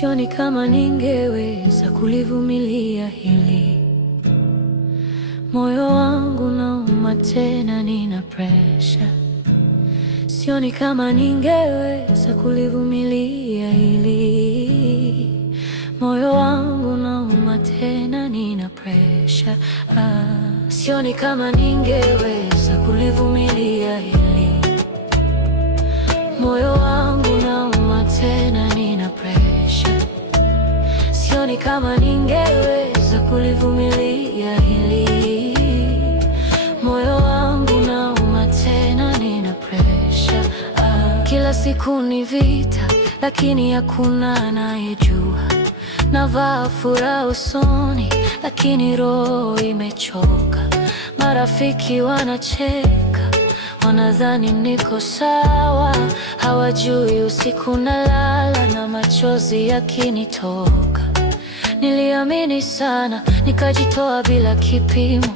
Sioni kama ningeweza kulivumilia hili. Moyo wangu unauma tena, nina pressure. Sioni kama ningeweza kulivumilia hili. Moyo wangu unauma tena, nina pressure. Sioni kama ningeweza kulivumilia hili. Moyo wangu unauma tena, nina pressure. Sioni kama ningeweza kulivumilia hili. Moyo wangu unauma tena, nina pressure. Kila siku ni vita, lakini hakuna anayejua. Navaa furaha usoni, lakini roho imechoka. Marafiki wanacheka, wanadhani niko sawa. Hawajui usiku nalala na machozi yakinitoka. Niliamini sana, nikajitoa bila kipimo.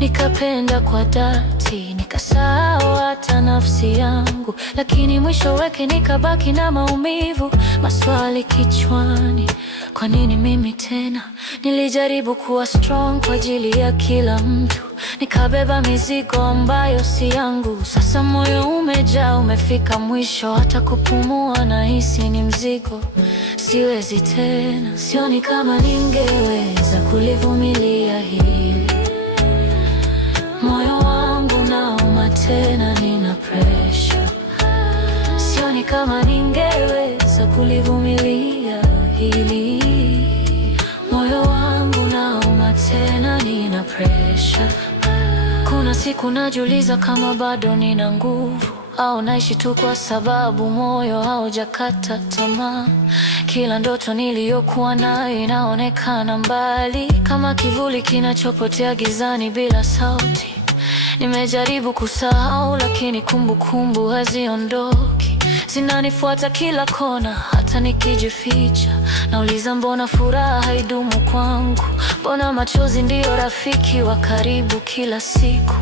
Nikapenda kwa dhati, nikasahau hata nafsi yangu. Lakini mwisho wake nikabaki na maumivu, maswali kichwani. Kwa nini mimi tena? Nilijaribu kuwa strong kwa ajili ya kila mtu, nikabeba mizigo ambayo si yangu. Sasa moyo umejaa, umefika mwisho, hata kupumua nahisi ni mzigo. Siwezi tena, sioni kama ningeweza kulivumilia hili. Moyo wangu unauma tena, nina pressure. Sioni kama ningeweza kulivumilia hili. Moyo wangu unauma tena, nina pressure. Kuna siku najiuliza kama bado nina nguvu, au naishi tu kwa sababu moyo haujakata tamaa. Kila ndoto niliyokuwa nayo inaonekana mbali, kama kivuli kinachopotea gizani bila sauti. Nimejaribu kusahau, lakini kumbukumbu haziondoki. Zinanifuata kila kona, hata nikijificha. Nauliza, mbona furaha haidumu kwangu? Mbona machozi ndiyo rafiki wa karibu kila siku?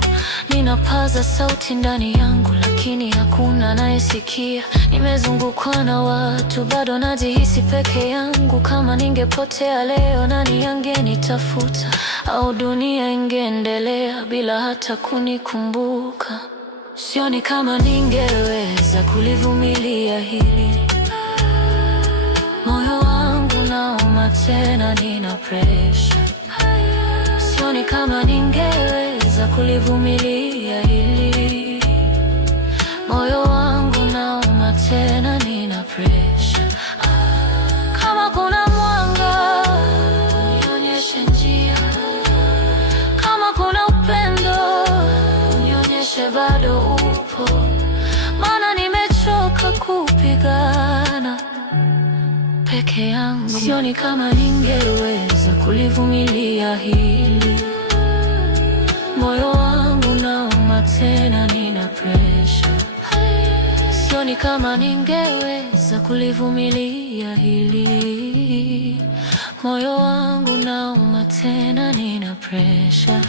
Ninapaza sauti ndani yangu, lakini hakuna anayesikia. Nimezungukwa na watu, bado najihisi peke yangu. Kama ningepotea leo, nani angenitafuta? Au dunia ingeendelea bila hata kunikumbuka? Sioni kama ningeweza kulivumilia hili. Moyo wangu unauma tena, nina pressure. Sioni kama ningeweza kulivumilia hili. Moyo wangu unauma tena, nina pressure. Kama kuna mwanga, nionyeshe njia. Kama kuna upendo, nionyeshe bado upo. Maana nimechoka kupigana peke yangu. Sioni kama ningeweza kulivumilia hili. Moyo wangu unauma tena, nina pressure. Sioni kama ningeweza kulivumilia hili. Moyo wangu unauma tena, nina pressure.